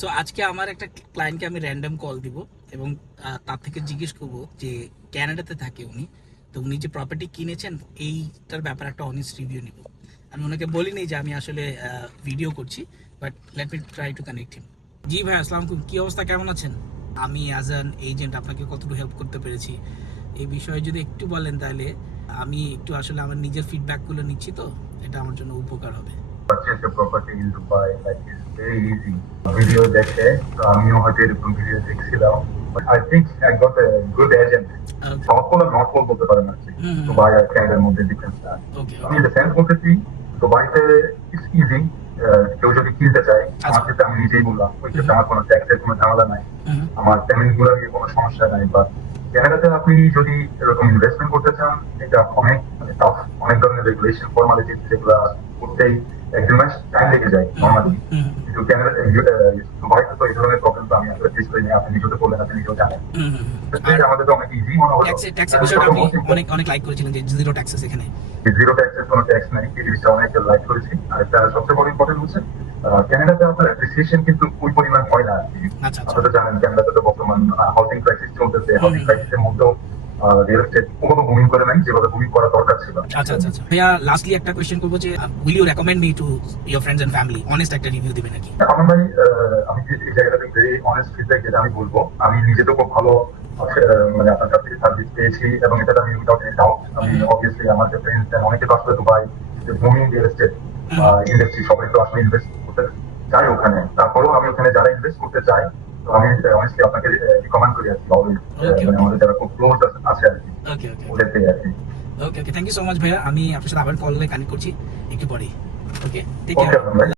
So আজকে আমার একটা ক্লায়েন্টকে আমি র্যান্ডম কল দিব এবং তার থেকে জিজ্ঞেস করবো যে ক্যানাডাতে থাকে উনি, তো উনি যে প্রপার্টি কিনেছেন এইটার ব্যাপারে একটা অনেস্ট রিভিউ নিব। আমি ওনাকে বলিনি যে আমি আসলে ভিডিও করছি, but let me try to connect him. জি ভাই, আসসালামু আলাইকুম, কি অবস্থা, কেমন আছেন? আমি অ্যাজ অ্যান এজেন্ট আপনাকে কতটুকু হেল্প করতে পেরেছি এই বিষয়ে যদি একটু বলেন, তাহলে আমি একটু আসলে আমার নিজের ফিডব্যাকগুলো নিচ্ছি, তো এটা আমার জন্য উপকার হবে। Purchase a property in Dubai, like it's very easy. Video দেখে তো আমিও হয়তো এরকম ভিডিও দেখছিলাম। But I think I got a good agent. সবগুলো নর্মাল বলতে পারেন আর কি। দুবাই আর কানাডার মধ্যে ডিফারেন্সটা। আমি এটা সেন্স করতেছি, দুবাইতে ইটস ইজি। কেউ যদি কিনতে চায়, আমার ক্ষেত্রে আমি নিজেই বললাম, ওই ক্ষেত্রে আমার কোনো ট্যাক্সের কোনো ঝামেলা নাই, আমার পেমেন্ট গুলো নিয়ে কোনো সমস্যা নাই। বা কানাডাতে আপনি যদি এরকম ইনভেস্টমেন্ট করতে চান, এটা অনেক টাফ, অনেক ধরনের রেগুলেশন ফর্মালিটিস যেগুলো করতেই এক দুই মাস টাইম লেগে যায় নর্মালি। কিন্তু কানাডা দুবাইতে তো এই ধরনের প্রবলেম তো আমি আসলে ফেস করিনি। আপনি নিজেও বললেন, আপনি নিজেও জানেন। আমাদের তো অনেক ইজি মনে হলো। ট্যাক্সের বিষয়টা আপনি অনেক লাইক করেছিলেন যে জিরো ট্যাক্সেস এখানে। জিরো ট্যাক্সের কোনো ট্যাক্স নাই, এই জিনিসটা অনেক লাইক করেছি। আর একটা সবচেয়ে বড় ইম্পর্টেন্ট হচ্ছে কানাডাতে আপনার অ্যাপ্রিসিয়েশন কিন্তু ওই পরিমাণ হয় না। আপনারা তো জানেন কানাডাতে তো বর্তমান হাউসিং ক্রাইসিস চলতেছে। হাউসিং ক্রাইসিসের মধ্যেও রিয়েল এস্টেট কোনো বুমিং করে নাই যেভাবে বুমিং করা দরকার ছিল। আচ্ছা ভাইয়া, লাস্টলি একটা কোশ্চেন করবো যে will you recommend me to your friends and family? Honest একটা রিভিউ দিবেন নাকি? আমার ভাই, আমি এই জায়গাটাতে ভেরি অনেস্ট ফিডব্যাক যেটা আমি বলবো, আমি নিজে তো খুব ভালো মানে আপনার কাছ থেকে সার্ভিস পেয়েছি এবং এটা আমি উইদাউট এনি ডাউট। আমি অবভিয়াসলি আমার যে ফ্রেন্ডস অনেকে তো আসলে দুবাই যে বুমিং রিয়েল এস্টেট ইন্ডাস্ট্রি, সবাই তো আসলে ইনভেস্ট করতে চাই ওখানে। তারপরেও আমি ওখানে যারা ইনভেস্ট করতে চাই, তো আমি অনেস্টলি আপনাকে রিকমেন্ড করি আর কি, অলওয়েজ মানে আমাদের যারা খুব ক্লোজ আছে আর কি, ওদেরকে আর কি। ওকে, থ্যাংক ইউ সো মাচ ভাইয়া। আমি আপনার সাথে আবার কলে কানেক্ট করছি একটু পরে। ওকে, টেক কেয়ার।